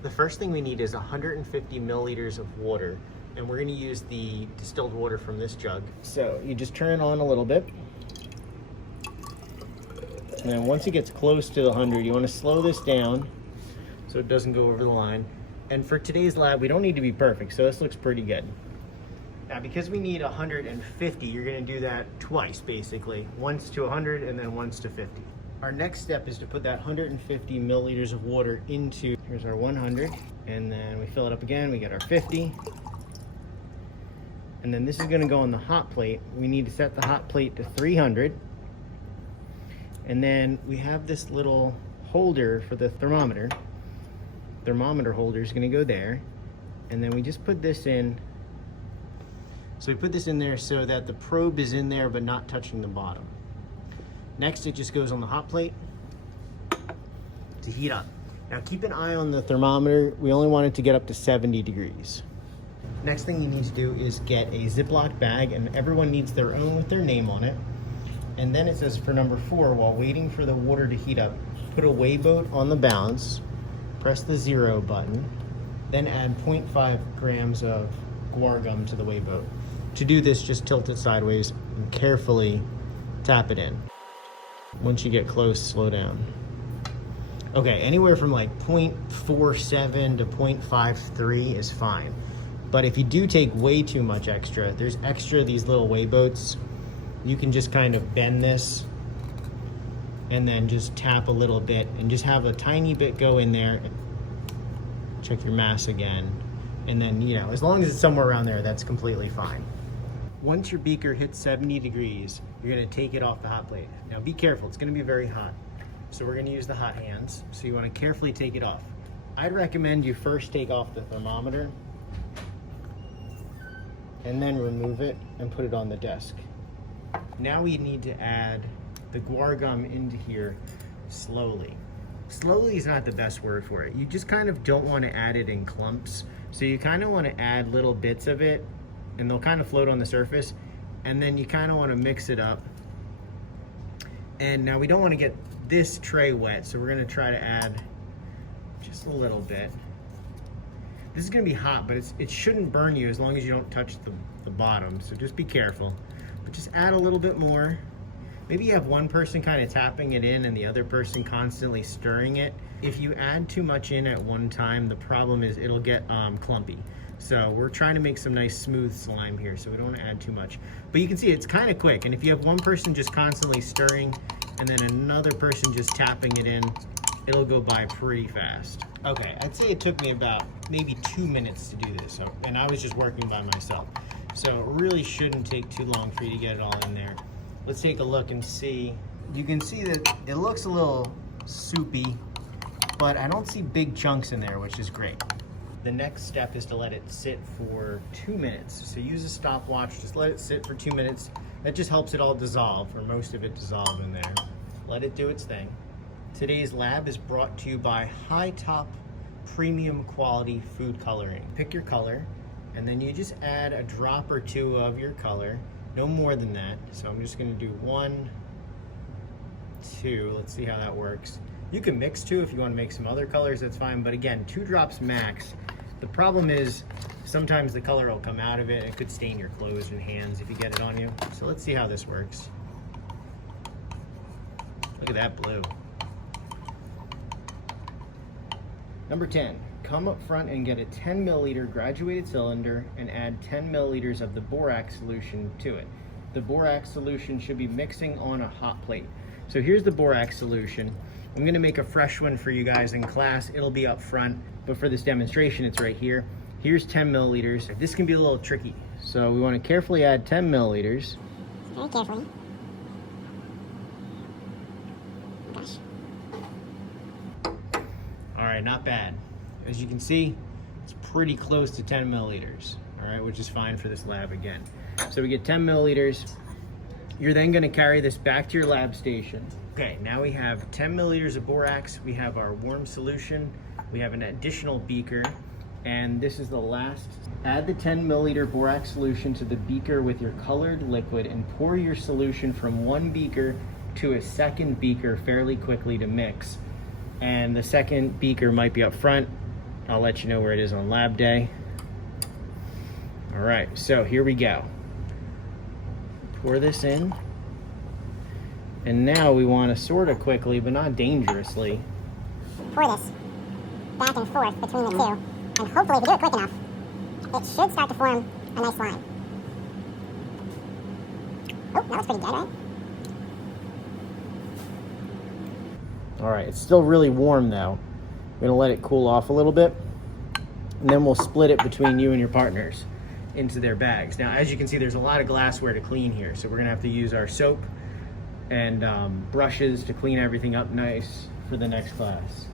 The first thing we need is 150 milliliters of water, and we're going to use the distilled water from this jug. So you just turn it on a little bit, and then once it gets close to 100, you want to slow this down so it doesn't go over the line. And for today's lab, we don't need to be perfect, so this looks pretty good. Now, because we need 150, you're going to do that twice, basically. Once to 100 and then once to 50. Our next step is to put that 150 milliliters of water into, here's our 100, and then we fill it up again, we get our 50. And then this is going to go on the hot plate. We need to set the hot plate to 300. And then we have this little holder for the thermometer. Thermometer holder is going to go there. And then we just put this in. So we put this in there so that the probe is in there but not touching the bottom. Next, it just goes on the hot plate to heat up. Now keep an eye on the thermometer. We only want it to get up to 70 degrees. Next thing you need to do is get a Ziploc bag, and everyone needs their own with their name on it. And then it says for number 4, while waiting for the water to heat up, put a weigh boat on the balance, press the 0 button, then add 0.5 grams of guar gum to the weigh boat. To do this, just tilt it sideways and carefully tap it in. Once you get close, slow down. Okay, anywhere from like 0.47 to 0.53 is fine. But if you do take way too much extra, there's extra these little weigh boats. You can just kind of bend this and then just tap a little bit and just have a tiny bit go in there. Check your mass again. And then, you know, as long as it's somewhere around there, that's completely fine. Once your beaker hits 70 degrees, you're gonna take it off the hot plate. Now be careful, it's gonna be very hot. So we're gonna use the hot hands. So you wanna carefully take it off. I'd recommend you first take off the thermometer and then remove it and put it on the desk. Now we need to add the guar gum into here slowly. Slowly is not the best word for it. You just kind of don't wanna add it in clumps. So you kind of wanna add little bits of it and they'll kind of float on the surface, and then you kind of want to mix it up. And now we don't want to get this tray wet, so we're going to try to add just a little bit. This is going to be hot, but it shouldn't burn you as long as you don't touch the bottom, so just be careful. But just add a little bit more. Maybe you have one person kind of tapping it in and the other person constantly stirring it. If you add too much in at one time, the problem is it'll get clumpy. So we're trying to make some nice smooth slime here, so we don't want to add too much. But you can see it's kind of quick, and if you have one person just constantly stirring and then another person just tapping it in, it'll go by pretty fast. Okay, I'd say it took me about maybe 2 minutes to do this, and I was just working by myself. So it really shouldn't take too long for you to get it all in there. Let's take a look and see. You can see that it looks a little soupy, but I don't see big chunks in there, which is great. The next step is to let it sit for 2 minutes. So use a stopwatch, just let it sit for 2 minutes. That just helps it all dissolve, or most of it dissolve in there. Let it do its thing. Today's lab is brought to you by High Top Premium Quality Food Coloring. Pick your color, and then you just add a drop or two of your color, no more than that. So I'm just gonna do 1, 2, let's see how that works. You can mix 2 if you want to make some other colors, that's fine, but again, 2 drops max. The problem is sometimes the color will come out of it and it could stain your clothes and hands if you get it on you. So let's see how this works. Look at that blue. Number 10, come up front and get a 10 milliliter graduated cylinder and add 10 milliliters of the borax solution to it. The borax solution should be mixing on a hot plate. So here's the borax solution. I'm gonna make a fresh one for you guys in class. It'll be up front, but for this demonstration, it's right here. Here's 10 milliliters. This can be a little tricky. So we wanna carefully add 10 milliliters. Very carefully. Oh gosh. All right, not bad. As you can see, it's pretty close to 10 milliliters, all right, which is fine for this lab again. So we get 10 milliliters. You're then gonna carry this back to your lab station. Okay, now we have 10 milliliters of borax, we have our warm solution, we have an additional beaker, and this is the last. Add the 10 milliliter borax solution to the beaker with your colored liquid and pour your solution from one beaker to a second beaker fairly quickly to mix. And the second beaker might be up front, I'll let you know where it is on lab day. All right, so here we go. Pour this in. And now we want to sort of quickly, but not dangerously, Pour this back and forth between the two, and hopefully if you do it quick enough, it should start to form a nice line. Oh, that looks pretty good, right? All right, it's still really warm though. I'm gonna let it cool off a little bit, and then we'll split it between you and your partners into their bags. Now, as you can see, there's a lot of glassware to clean here, so we're gonna have to use our soap and brushes to clean everything up nice for the next class.